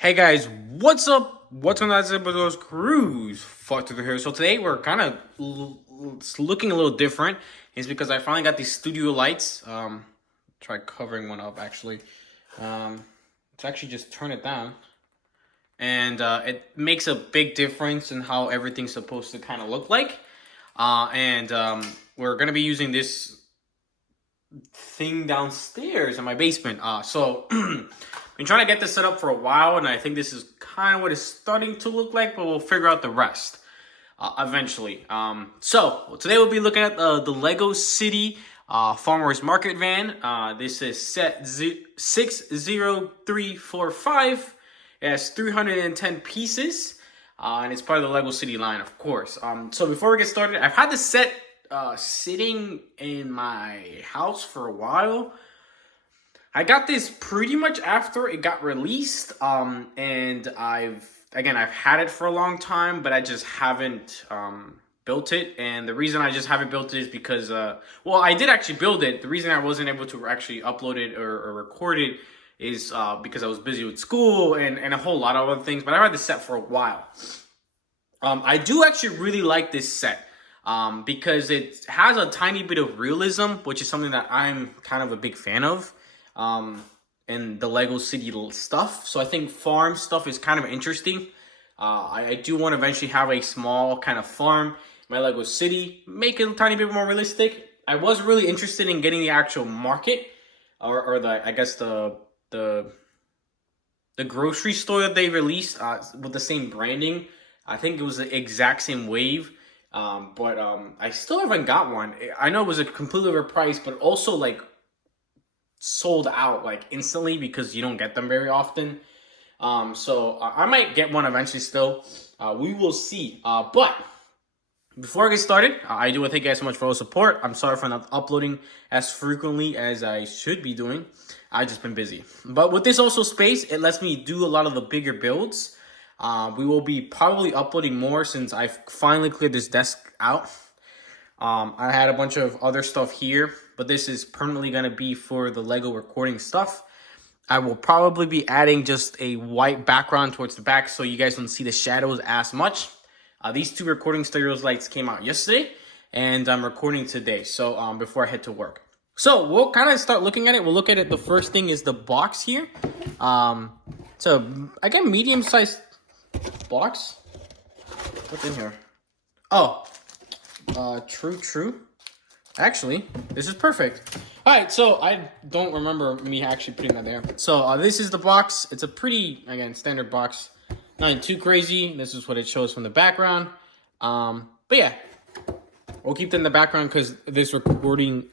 Hey guys, what's up? What's on that zip of those crews? Fuck to the here. So today we're kind of looking a little different. It's because I finally got these studio lights. Try covering one up actually. To actually just turn it down, and it makes a big difference in how everything's supposed to kind of look like. And we're gonna be using this thing downstairs in my basement. So been trying to get this set up for a while, and I think this is kind of what it's starting to look like, but we'll figure out the rest eventually. So today we'll be looking at the Lego City Farmers Market van. This is set 60345. It has 310 pieces, and it's part of the Lego City line, of course. So before we get started, I've had this set sitting in my house for a while. I got this pretty much after it got released, and I've had it for a long time, but I just haven't built it. And the reason I just haven't built it is because, well, I did actually build it. The reason I wasn't able to actually upload it or record it is because I was busy with school and a whole lot of other things. But I had this set for a while. I do actually really like this set. Because it has a tiny bit of realism, which is something that I'm kind of a big fan of, in the Lego City stuff. So I think farm stuff is kind of interesting. I do want to eventually have a small kind of farm, my Lego City, make it a tiny bit more realistic. I was really interested in getting the actual market, or the, I guess the grocery store that they released with the same branding. I think it was the exact same wave. But I still haven't got one. I know it was a completely overpriced, but also like sold out like instantly because you don't get them very often. So I might get one eventually still. We will see. But before I get started, I do want to thank you guys so much for all the support. I'm sorry for not uploading as frequently as I should be doing. I've just been busy. But with this also space, it lets me do a lot of the bigger builds. We will be probably uploading more since I've finally cleared this desk out. I had a bunch of other stuff here, but this is permanently going to be for the Lego recording stuff. I will probably be adding just a white background towards the back so you guys don't see the shadows as much. These two recording studios lights came out yesterday, and I'm recording today, so before I head to work. So we'll kind of start looking at it. We'll look at it. The first thing is the box here. So I got medium-sized box. What's in here? Oh, true. Actually, this is perfect. All right, so I don't remember me actually putting that there. So this is the box. It's a pretty, again, standard box. Nothing too crazy. This is what it shows from the background. But yeah, we'll keep that in the background because this recording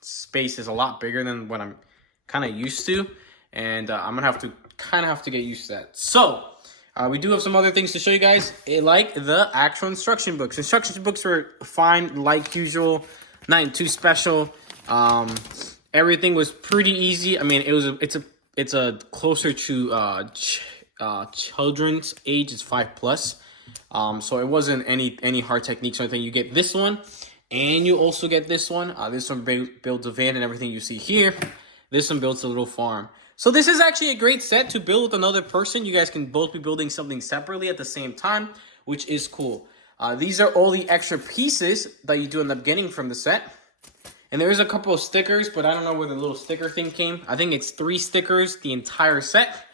space is a lot bigger than what I'm kind of used to, and I'm gonna have to get used to that. So. We do have some other things to show you guys, like the actual instruction books. Instruction books were fine, like usual, nothing too special. Everything was pretty easy. I mean, it's a closer to children's age. It's 5+. So it wasn't any hard techniques or anything. You get this one, and you also get this one. This one builds a van and everything you see here. This one builds a little farm. So this is actually a great set to build with another person. You guys can both be building something separately at the same time, which is cool. These are all the extra pieces that you do end up getting from the set. And there is a couple of stickers, but I don't know where the little sticker thing came. I think it's 3 stickers, the entire set,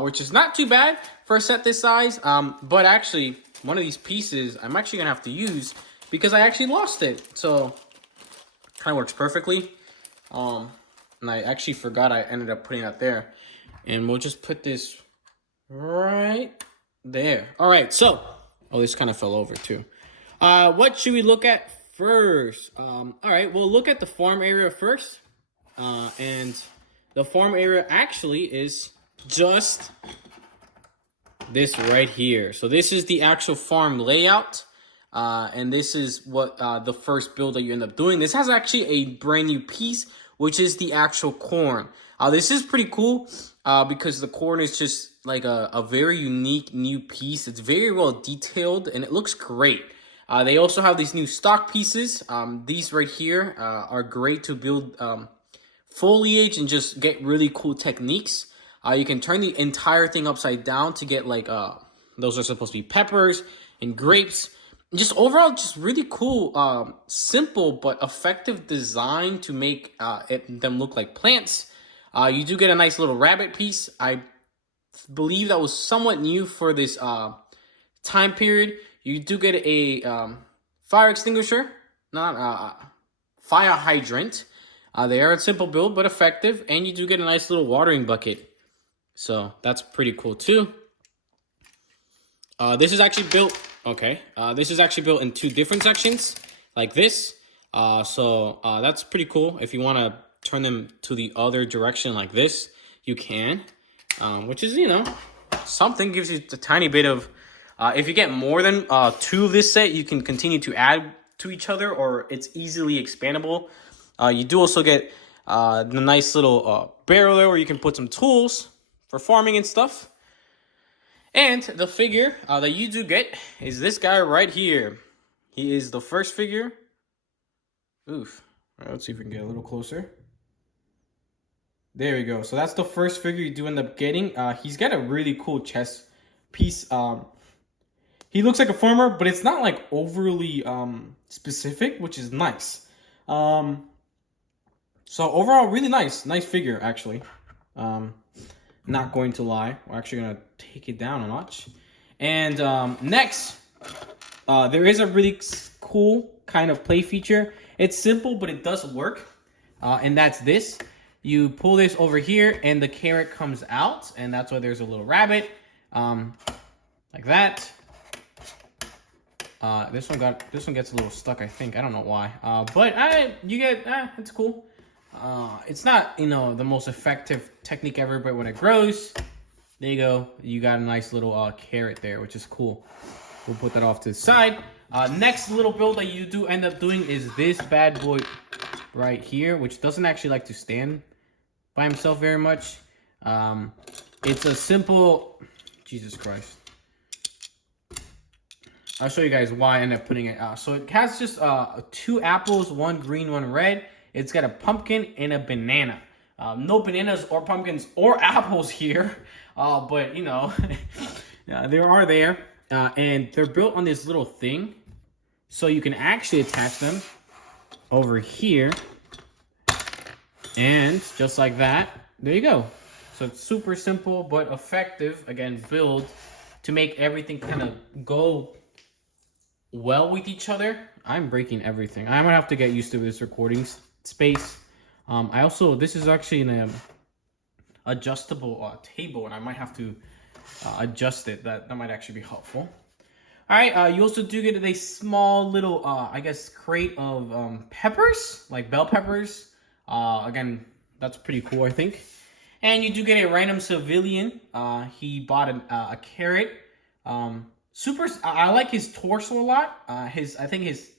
which is not too bad for a set this size. But actually, one of these pieces I'm actually going to have to use because I actually lost it. So, kind of works perfectly. And I actually forgot I ended up putting that there. And we'll just put this right there. All right, so. Oh, this kind of fell over too. What should we look at first? All right, we'll look at the farm area first. And the farm area actually is just this right here. So this is the actual farm layout. And this is what the first build that you end up doing. This has actually a brand new piece, which is the actual corn. This is pretty cool because the corn is just like a very unique new piece. It's very well detailed and it looks great. They also have these new stock pieces. These right here are great to build foliage and just get really cool techniques. You can turn the entire thing upside down to get like those are supposed to be peppers and grapes. Just overall, just really cool, simple but effective design to make them look like plants. You do get a nice little rabbit piece. I believe that was somewhat new for this time period. You do get a fire extinguisher, not fire hydrant. They are a simple build but effective, and you do get a nice little watering bucket. So that's pretty cool too. This is actually built. Okay, this is actually built in 2 different sections, like this. So that's pretty cool. If you want to turn them to the other direction like this, you can. Which is, you know, something. Gives you a tiny bit of. If you get more than 2 of this set, you can continue to add to each other, or it's easily expandable. You do also get the nice little barrel there where you can put some tools for farming and stuff. And the figure that you do get is this guy right here. He is the first figure. Oof. All right, let's see if we can get a little closer. There we go. So that's the first figure you do end up getting. He's got a really cool chest piece. He looks like a farmer, but it's not like overly specific, which is nice. So overall, really nice figure actually. Not going to lie, we're actually gonna take it down a notch. And next, there is a really cool kind of play feature. It's simple, but it does work. And that's this. You pull this over here, and the carrot comes out, and that's why there's a little rabbit, like that. This one gets a little stuck, I think. I don't know why. But it's cool. It's not, you know, the most effective technique ever, but when it grows, there you go. You got a nice little carrot there, which is cool. We'll put that off to the side. Next little build that you do end up doing is this bad boy right here, which doesn't actually like to stand by himself very much. It's a simple, Jesus Christ. I'll show you guys why I end up putting it out. So it has just 2 apples, 1 green, 1 red. It's got a pumpkin and a banana. No bananas or pumpkins or apples here, but you know, there are there. And they're built on this little thing, so you can actually attach them over here. And just like that, there you go. So it's super simple but effective, again, build to make everything kind of go well with each other. I'm breaking everything. I'm gonna have to get used to this recording space. This is actually an adjustable table, and I might have to adjust it. That might actually be helpful. All right, you also do get a small little, I guess, crate of peppers, like bell peppers. Again, that's pretty cool, I think. And you do get a random civilian. He bought a carrot. I like his torso a lot. I think his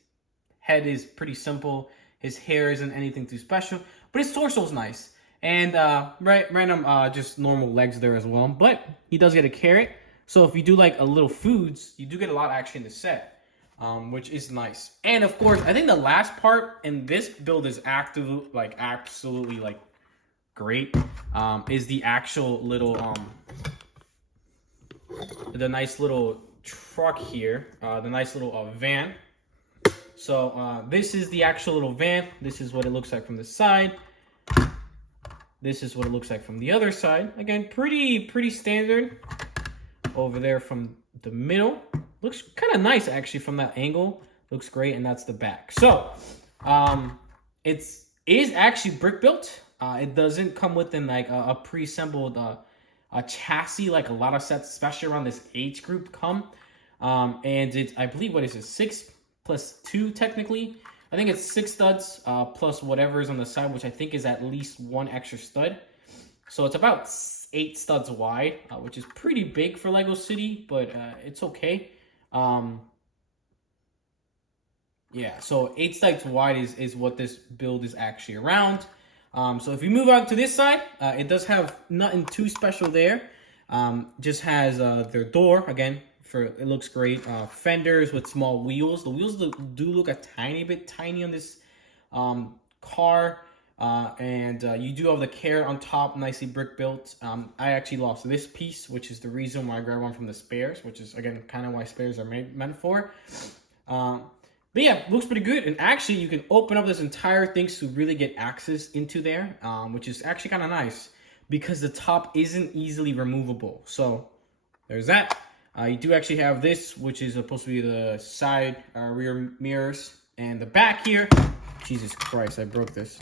head is pretty simple. His hair isn't anything too special, but his torso is nice. And random just normal legs there as well. But he does get a carrot. So if you do like a little foods, you do get a lot actually in the set, which is nice. And of course, I think the last part in this build is absolutely like great. Is the actual little the nice little truck here, the nice little van. So this is the actual little van. This is what it looks like from the side. This is what it looks like from the other side. Again, pretty standard. Over there from the middle. Looks kind of nice actually from that angle. Looks great, and that's the back. So it is actually brick built. It doesn't come within like a pre-assembled a chassis like a lot of sets, especially around this age group, come. And it's, I believe, what is it, 6 plus 2 technically? I think it's 6 studs plus whatever is on the side, which I think is at least 1 extra stud. So it's about 8 studs wide, which is pretty big for Lego City, but it's okay. Yeah, so 8 studs wide is what this build is actually around. So if you move on to this side, it does have nothing too special there. Just has their door, again, it looks great. Fenders with small wheels. The wheels do look a tiny bit tiny on this car. You do have the carrot on top, nicely brick built. I actually lost this piece, which is the reason why I grabbed one from the spares, which is, again, kind of why spares are meant for. But yeah, looks pretty good. And actually, you can open up this entire thing to really get access into there, which is actually kind of nice because the top isn't easily removable. So there's that. You do actually have this, which is supposed to be the side rear mirrors. And the back here, Jesus Christ, I broke this.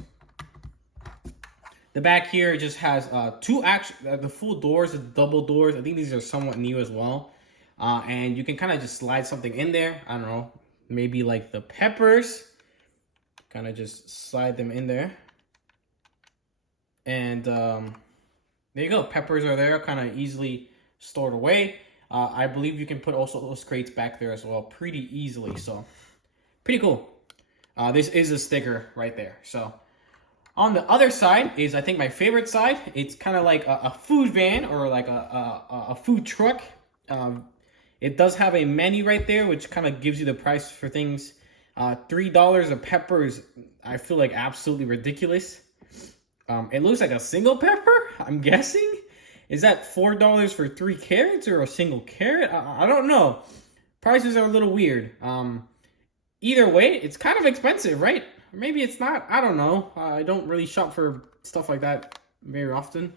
The back here just has the full doors, the double doors. I think these are somewhat new as well. And you can kind of just slide something in there. I don't know, maybe like the peppers. Kind of just slide them in there. And there you go. Peppers are there, kind of easily stored away. I believe you can put also those crates back there as well pretty easily. So pretty cool. This is a sticker right there. So on the other side is, I think, my favorite side. It's kind of like a food van or like a food truck. It does have a menu right there, which kind of gives you the price for things. $3 of peppers, I feel like absolutely ridiculous. It looks like a single pepper, I'm guessing. Is that $4 for 3 carrots or a single carrot? I don't know. Prices are a little weird. Either way, it's kind of expensive, right? Maybe it's not. I don't know. I don't really shop for stuff like that very often.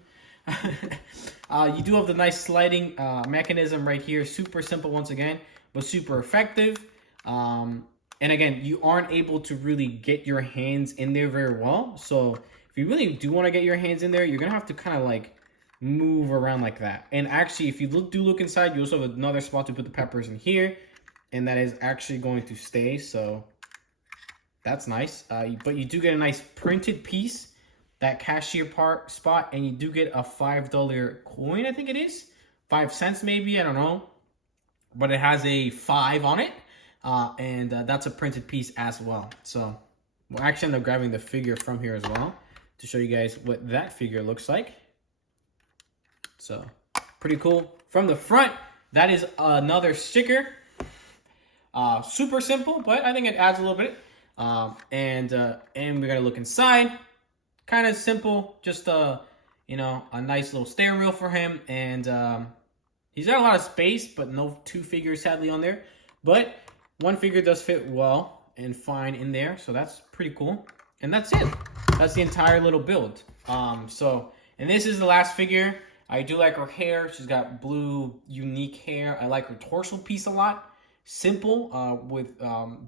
You do have the nice sliding mechanism right here. Super simple once again, but super effective. And again, you aren't able to really get your hands in there very well. So if you really do want to get your hands in there, you're going to have to kind of like move around like that. And actually, if you do look inside, you also have another spot to put the peppers in here. And that is actually going to stay. So that's nice. But you do get a nice printed piece, that cashier spot, and you do get a $5 coin, I think it is. 5 cents maybe, I don't know. But it has a 5 on it. And that's a printed piece as well. So we'll actually end up grabbing the figure from here as well to show you guys what that figure looks like. So pretty cool. From the front, that is another sticker. Super simple, but I think it adds a little bit. And we gotta look inside. Kind of simple, just a nice little steering wheel for him, and he's got a lot of space, but no 2 figures sadly on there. But 1 figure does fit well and fine in there, so that's pretty cool. And that's it. That's the entire little build. And this is the last figure. I do like her hair. She's got blue, unique hair. I like her torso piece a lot. Simple,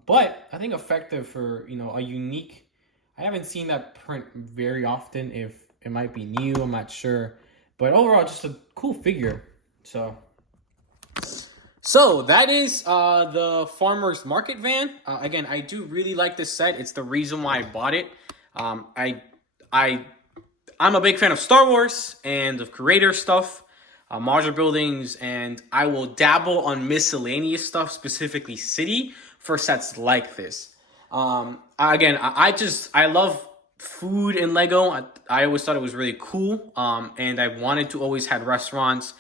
but I think effective for, a unique. I haven't seen that print very often. If it might be new, I'm not sure. But overall, just a cool figure. So that is the Farmer's Market van. Again, I do really like this set. It's the reason why I bought it. I'm a big fan of Star Wars and of creator stuff. Modular buildings, and I will dabble on miscellaneous stuff, specifically city, for sets like this. Again, I love food in Lego. I always thought it was really cool, and I wanted to always have restaurants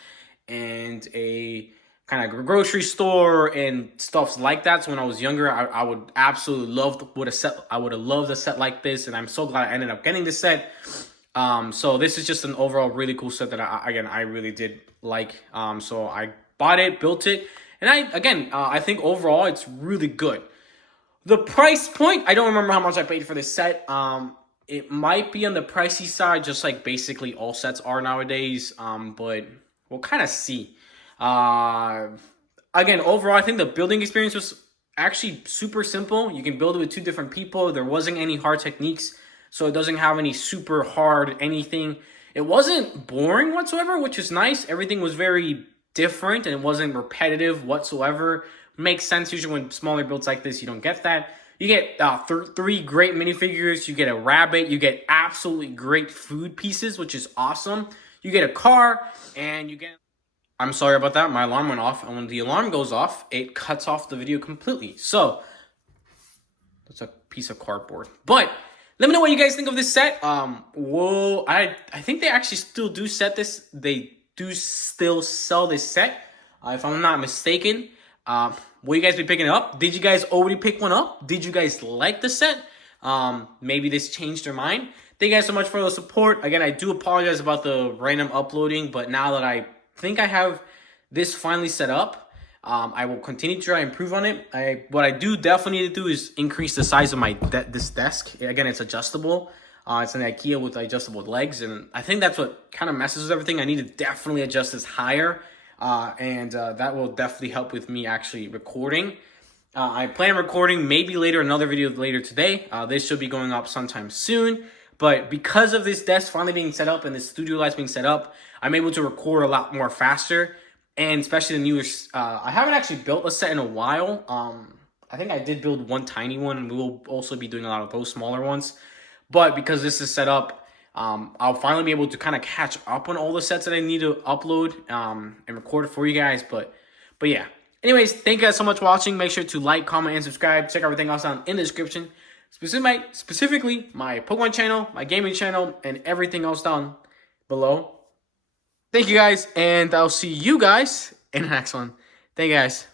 and a kind of grocery store and stuff like that. So when I was younger, I would absolutely I would have loved a set like this, and I'm so glad I ended up getting this set. So this is just an overall really cool set that I really did like. So I bought it, built it, and I think overall it's really good. The price point, I don't remember how much I paid for this set. It might be on the pricey side, just like basically all sets are nowadays. But we'll kind of see. Again, overall, I think the building experience was actually super simple. You can build it with 2 different people. There wasn't any hard techniques. So it doesn't have any super hard anything. It wasn't boring whatsoever, which is nice. Everything was very different and it wasn't repetitive whatsoever. Makes sense. Usually when smaller builds like this, you don't get that. You get 3 great minifigures. You get a rabbit. You get absolutely great food pieces, which is awesome. You get a car and you get... I'm sorry about that. My alarm went off. And when the alarm goes off, it cuts off the video completely. So that's a piece of cardboard. But... let me know what you guys think of this set. I think they actually still do this. They do still sell this set, if I'm not mistaken. Will you guys be picking it up? Did you guys already pick one up? Did you guys like the set? Maybe this changed your mind. Thank you guys so much for the support. Again, I do apologize about the random uploading, but now that I think I have this finally set up, I will continue to try and improve on it. What I do definitely need to do is increase the size of my this desk. Again, it's adjustable. It's an IKEA with adjustable legs, and I think that's what kind of messes with everything. I need to definitely adjust this higher, and that will definitely help with me actually recording. I plan on recording maybe another video later today. This should be going up sometime soon. But because of this desk finally being set up and the studio lights being set up, I'm able to record a lot more faster. And especially the newer, I haven't actually built a set in a while. I think I did build one tiny one, and we will also be doing a lot of those smaller ones. But because this is set up, I'll finally be able to kind of catch up on all the sets that I need to upload and record for you guys. But yeah. Anyways, thank you guys so much for watching. Make sure to like, comment, and subscribe. Check everything else down in the description. Specifically, my Pokemon channel, my gaming channel, and everything else down below. Thank you guys, and I'll see you guys in the next one. Thank you guys.